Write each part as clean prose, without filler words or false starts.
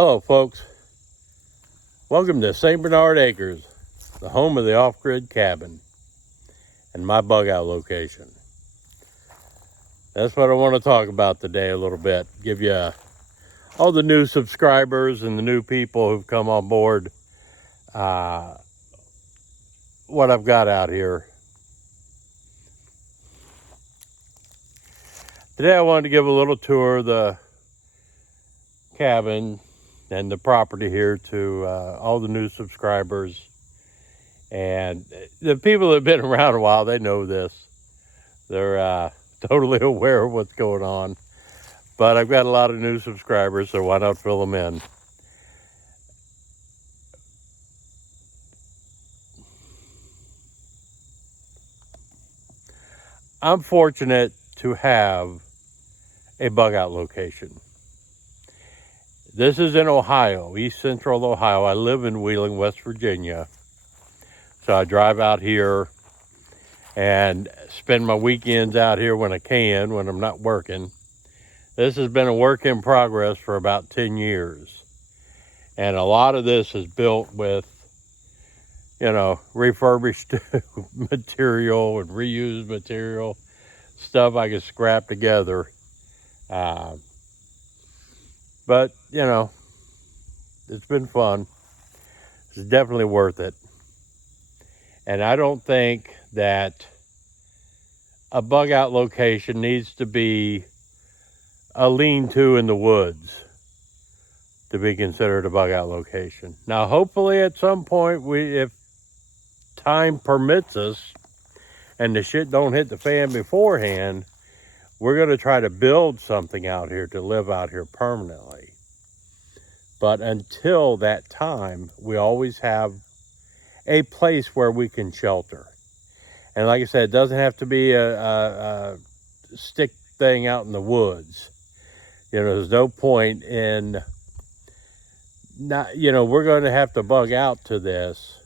Hello, folks. Welcome to St. Bernard Acres, the home of the off-grid cabin and my bug out location. That's what I want to talk about today a little bit. Give you all the new subscribers and the new people who've come on board what I've got out here. Today I wanted to give a little tour of the cabin and the property here to all the new subscribers. And the people that have been around a while, they know this. They're totally aware of what's going on. But I've got a lot of new subscribers, so why not fill them in? I'm fortunate to have a bug out location. This is in Ohio, East Central Ohio. I live in Wheeling, West Virginia. So I drive out here and spend my weekends out here when I can, when I'm not working. This has been a work in progress for about 10 years. And a lot of this is built with, refurbished material and reused material, stuff I could scrap together. But, it's been fun. It's definitely worth it. And I don't think that a bug out location needs to be a lean-to in the woods to be considered a bug out location. Now, hopefully at some point, if time permits us and the shit don't hit the fan beforehand, we're going to try to build something out here to live out here permanently. But until that time, we always have a place where we can shelter. And like I said, it doesn't have to be a stick thing out in the woods. There's no point in not, we're going to have to bug out to this.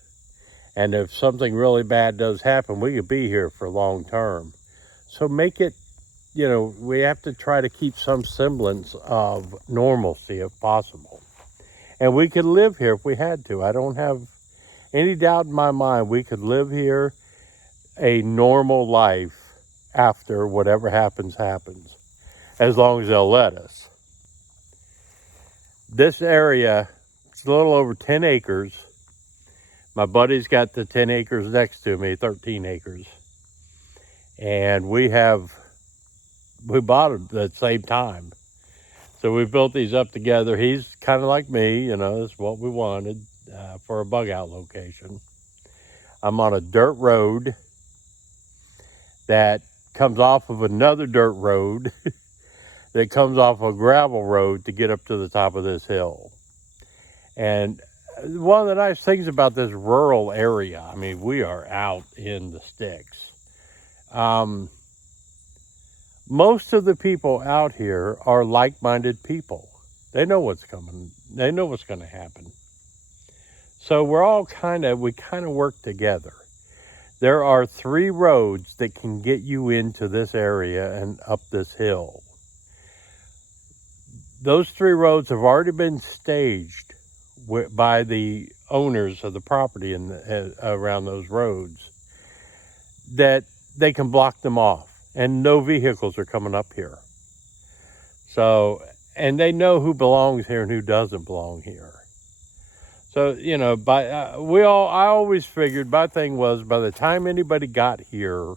And if something really bad does happen, we could be here for long term. So make it, we have to try to keep some semblance of normalcy if possible. And we could live here if we had to. I don't have any doubt in my mind we could live here a normal life after whatever happens, as long as they'll let us. This area, it's a little over 10 acres. My buddy's got the 10 acres next to me, 13 acres. And we bought them at the same time. So we built these up together. He's kind of like me, that's what we wanted for a bug out location. I'm on a dirt road that comes off of another dirt road that comes off a gravel road to get up to the top of this hill. And one of the nice things about this rural area, we are out in the sticks. Most of the people out here are like-minded people. They know what's coming. They know what's going to happen. So we're all we kind of work together. There are 3 roads that can get you into this area and up this hill. Those 3 roads have already been staged by the owners of the property around those roads, that they can block them off and no vehicles are coming up here. So, and they know who belongs here and who doesn't belong here. So, I always figured, my thing was, by the time anybody got here,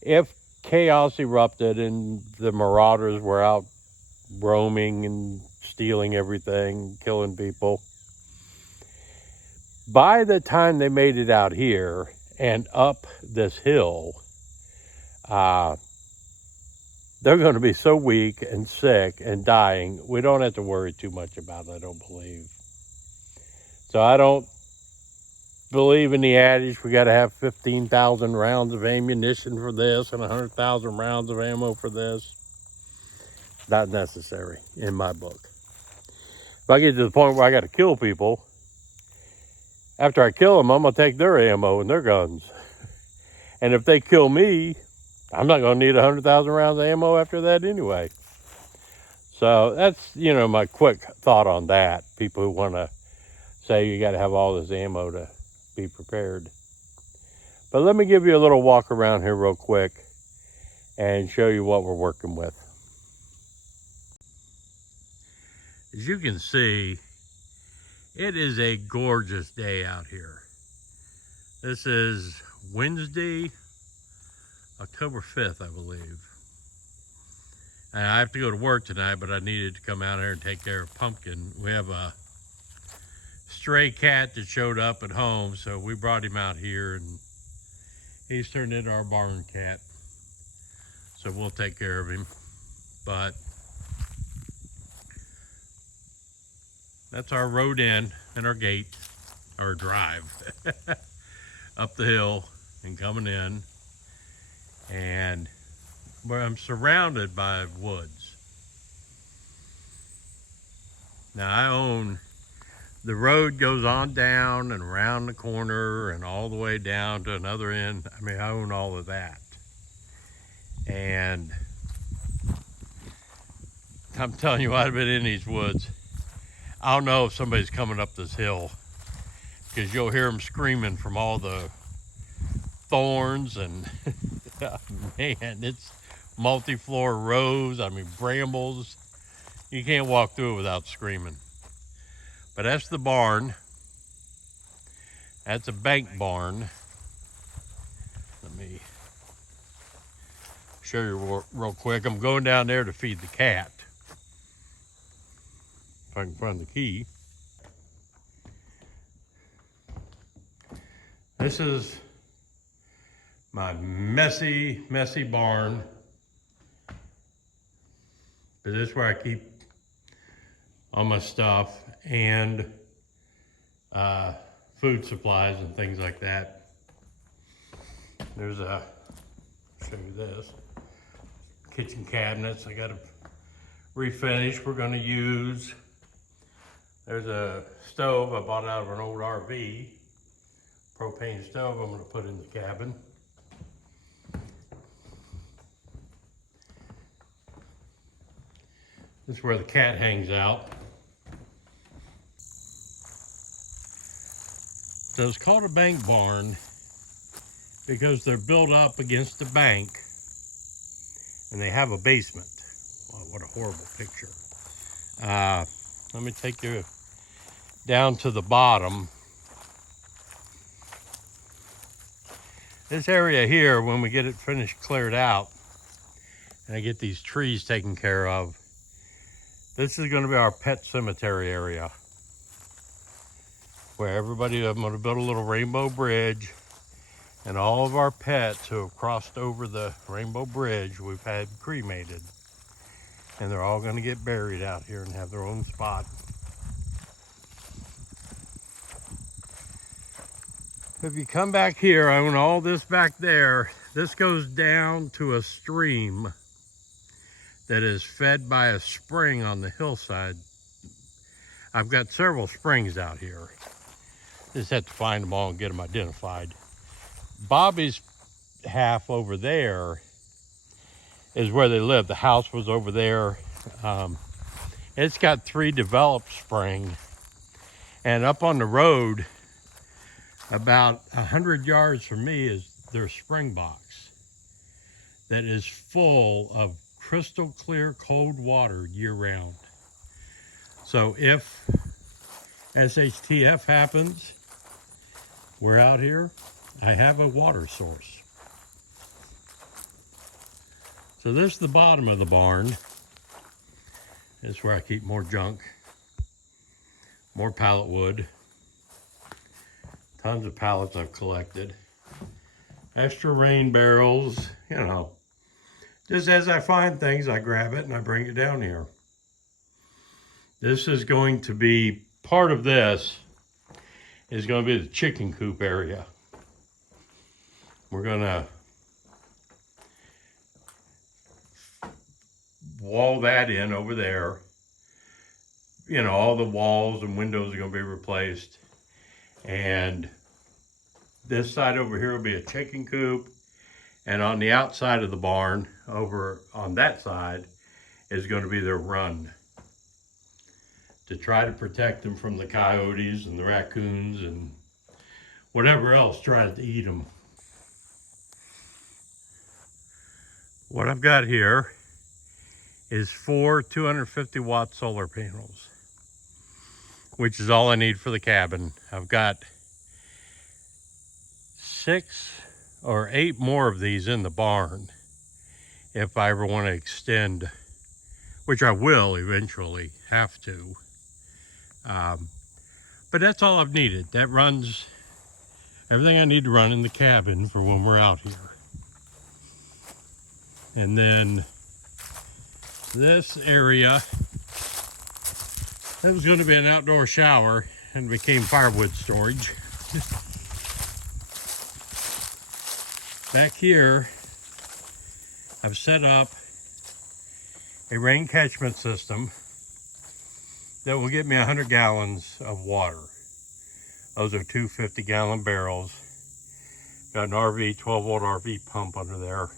if chaos erupted and the marauders were out roaming and stealing everything, killing people, by the time they made it out here and up this hill, they're going to be so weak and sick and dying, we don't have to worry too much about it, I don't believe. So I don't believe in the adage, we got to have 15,000 rounds of ammunition for this and 100,000 rounds of ammo for this. Not necessary in my book. If I get to the point where I got to kill people, after I kill them, I'm going to take their ammo and their guns. And if they kill me, I'm not going to need 100,000 rounds of ammo after that anyway. So that's, my quick thought on that. People who want to say you got to have all this ammo to be prepared. But let me give you a little walk around here real quick and show you what we're working with. As you can see, it is a gorgeous day out here. This is Wednesday, October 5th, I believe. And I have to go to work tonight, but I needed to come out here and take care of Pumpkin. We have a stray cat that showed up at home, so we brought him out here, and he's turned into our barn cat. So we'll take care of him. But that's our road in and our gate, our drive up the hill and coming in. And where I'm surrounded by woods. Now I own, the road goes on down and around the corner and all the way down to another end. I mean, I own all of that. And I'm telling you, I've been in these woods. I don't know if somebody's coming up this hill, because you'll hear them screaming from all the thorns and man, it's multi-floor rows. I mean, brambles. You can't walk through it without screaming. But that's the barn. That's a bank barn. Let me show you real quick. I'm going down there to feed the cat. If I can find the key. This is my messy, messy barn. But this is where I keep all my stuff and food supplies and things like that. There's a, show you this, kitchen cabinets I gotta refinish, we're gonna use. There's a stove I bought out of an old RV, propane stove I'm gonna put in the cabin. This is where the cat hangs out. So it's called a bank barn because they're built up against the bank and they have a basement. Wow, what a horrible picture. Let me take you down to the bottom. This area here, when we get it finished cleared out and I get these trees taken care of, this is going to be our pet cemetery area, where everybody, I'm going to build a little rainbow bridge, and all of our pets who have crossed over the rainbow bridge, we've had cremated. And they're all going to get buried out here and have their own spot. If you come back here, I own all this back there. This goes down to a stream that is fed by a spring on the hillside. I've got several springs out here. Just have to find them all and get them identified. Bobby's half over there is where they live. The house was over there. It's got 3 developed springs. And up on the road, about 100 yards from me, is their spring box that is full of crystal clear cold water year round. So if SHTF happens, we're out here, I have a water source. So this is the bottom of the barn. This is where I keep more junk, more pallet wood, tons of pallets I've collected, extra rain barrels, just as I find things, I grab it and I bring it down here. This is going to be, part of this is going to be the chicken coop area. We're going to wall that in over there. All the walls and windows are going to be replaced. And this side over here will be a chicken coop. And on the outside of the barn, over on that side, is going to be their run. to try to protect them from the coyotes and the raccoons and whatever else tries to eat them. What I've got here is 4 250-watt solar panels, which is all I need for the cabin. I've got 6 or 8 more of these in the barn if I ever want to extend, which I will eventually have to. But that's all I've needed. That runs everything I need to run in the cabin for when we're out here. And then this area, it was going to be an outdoor shower and became firewood storage. Back here, I've set up a rain catchment system that will get me 100 gallons of water. Those are 2 50-gallon barrels. Got an 12-volt RV pump under there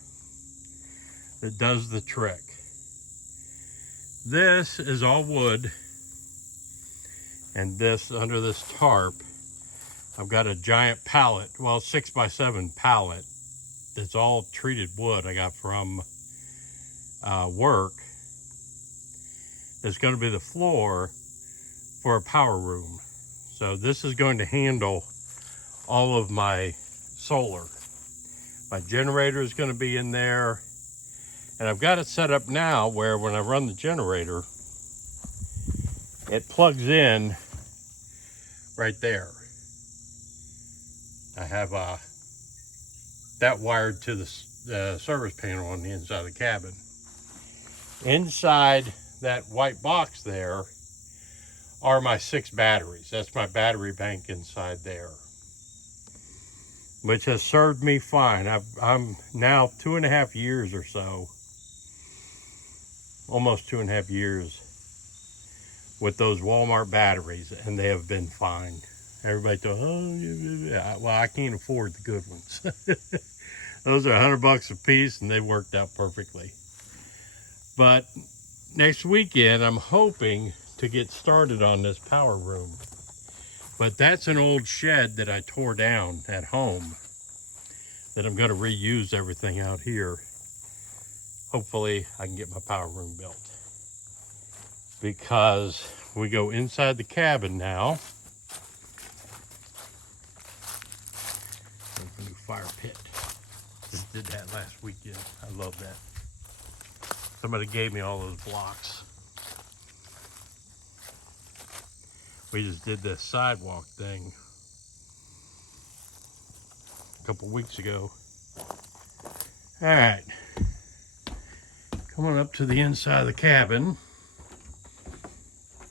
that does the trick. This is all wood, and this, under this tarp, I've got a giant pallet, well, 6x7 pallet that's all treated wood I got from work. It's going to be the floor for a power room. So this is going to handle all of my solar. My generator is going to be in there, and I've got it set up now where when I run the generator, it plugs in right there. I have that wired to the service panel on the inside of the cabin. Inside that white box there are my 6 batteries. That's my battery bank inside there, which has served me fine. I'm now 2.5 years or so, almost 2.5 years with those Walmart batteries, and they have been fine. Everybody thought, oh, yeah. Well, I can't afford the good ones. Those are $100 a piece, and they worked out perfectly. But next weekend, I'm hoping to get started on this power room. But that's an old shed that I tore down at home that I'm going to reuse everything out here. Hopefully, I can get my power room built, because we go inside the cabin now. There's a new fire pit. Just did that last weekend. I love that. Somebody gave me all those blocks. We just did this sidewalk thing a couple weeks ago. All right, coming up to the inside of the cabin.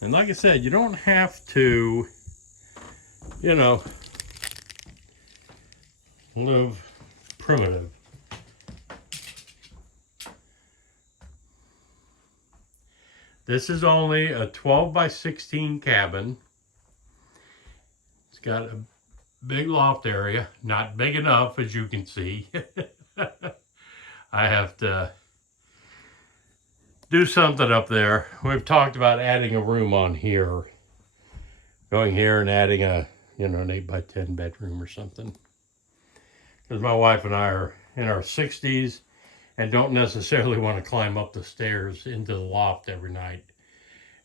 And like I said, you don't have to, live primitive. This is only a 12x16 cabin. It's got a big loft area, not big enough, as you can see. I have to do something up there. We've talked about adding a room on here, going here and adding an 8x10 bedroom or something. Because my wife and I are in our 60s and don't necessarily want to climb up the stairs into the loft every night,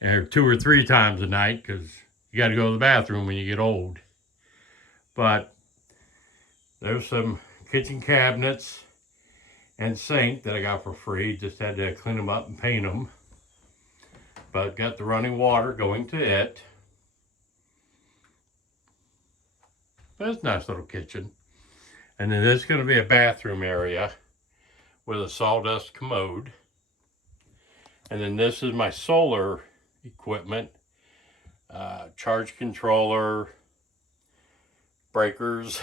and 2 or 3 times a night, because you got to go to the bathroom when you get old. But there's some kitchen cabinets and sink that I got for free. Just had to clean them up and paint them. But got the running water going to it. But it's a nice little kitchen. And then there's going to be a bathroom area with a sawdust commode. And then this is my solar equipment. Charge controller, breakers,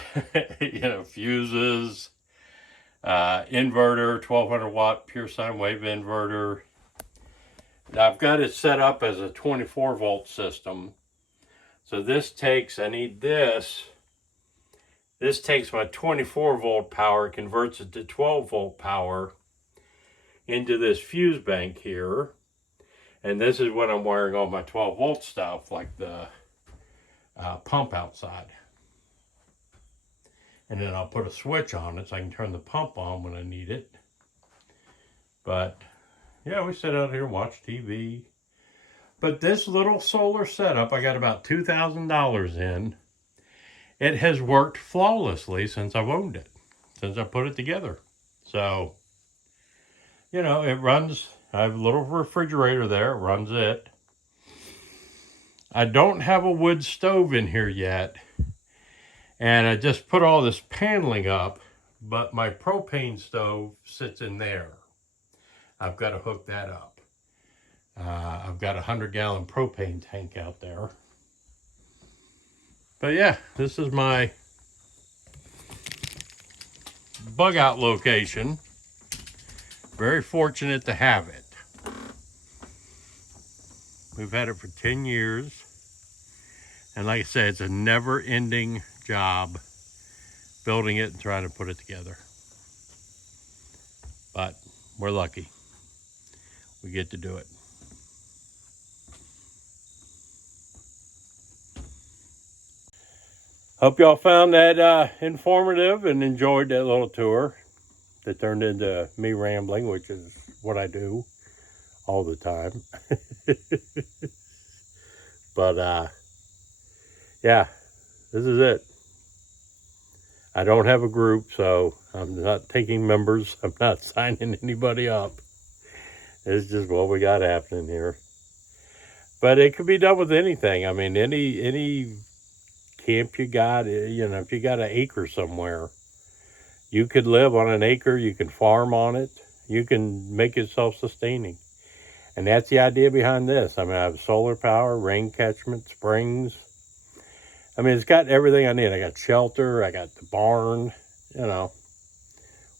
fuses, inverter, 1200 watt pure sine wave inverter. Now I've got it set up as a 24 volt system. So this takes my 24 volt power, converts it to 12 volt power into this fuse bank here. And this is when I'm wiring all my 12 volt stuff, like the pump outside. And then I'll put a switch on it so I can turn the pump on when I need it. But yeah, we sit out here and watch TV. But this little solar setup, I got about $2,000 in. It has worked flawlessly since I've owned it, since I put it together. So, you know, it runs. I have a little refrigerator there. It runs it. I don't have a wood stove in here yet. And I just put all this paneling up, but my propane stove sits in there. I've got to hook that up. I've got a 100-gallon propane tank out there. But yeah, this is my bug out location. Very fortunate to have it. We've had it for 10 years. And like I said, it's a never-ending job building it and trying to put it together. But we're lucky. We get to do it. Hope y'all found that informative and enjoyed that little tour that turned into me rambling, which is what I do all the time. But yeah, this is it. I don't have a group, so I'm not taking members. I'm not signing anybody up. It's just what we got happening here. But it could be done with anything. I mean, any camp you got, you know, if you got an acre somewhere, you could live on an acre, you can farm on it, you can make it self-sustaining. And that's the idea behind this. I mean, I have solar power, rain catchment, springs. I mean, it's got everything I need. I got shelter, I got the barn, you know.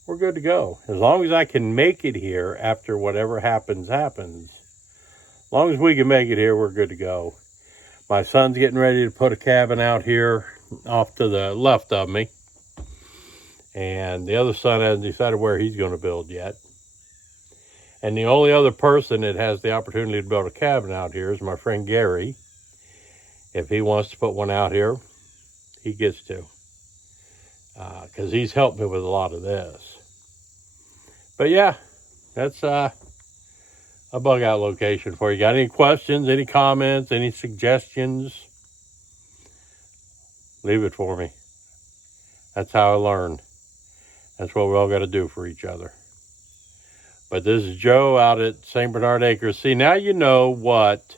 We're good to go. As long as I can make it here after whatever happens, happens. As long as we can make it here, we're good to go. My son's getting ready to put a cabin out here off to the left of me. And the other son hasn't decided where he's going to build yet. And the only other person that has the opportunity to build a cabin out here is my friend Gary. If he wants to put one out here, he gets to. Because he's helped me with a lot of this. But yeah, that's a bug out location for you. Got any questions, any comments, any suggestions? Leave it for me. That's how I learn. That's what we all got to do for each other. But this is Joe out at St. Bernard Acres. See, now you know what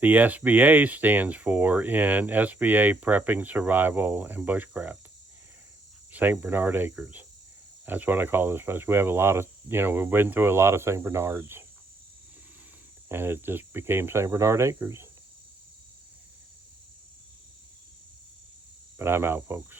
the SBA stands for in SBA Prepping, Survival, and Bushcraft. St. Bernard Acres. That's what I call this place. We have a lot of, you know, we've been through a lot of St. Bernards. And it just became St. Bernard Acres. But I'm out, folks.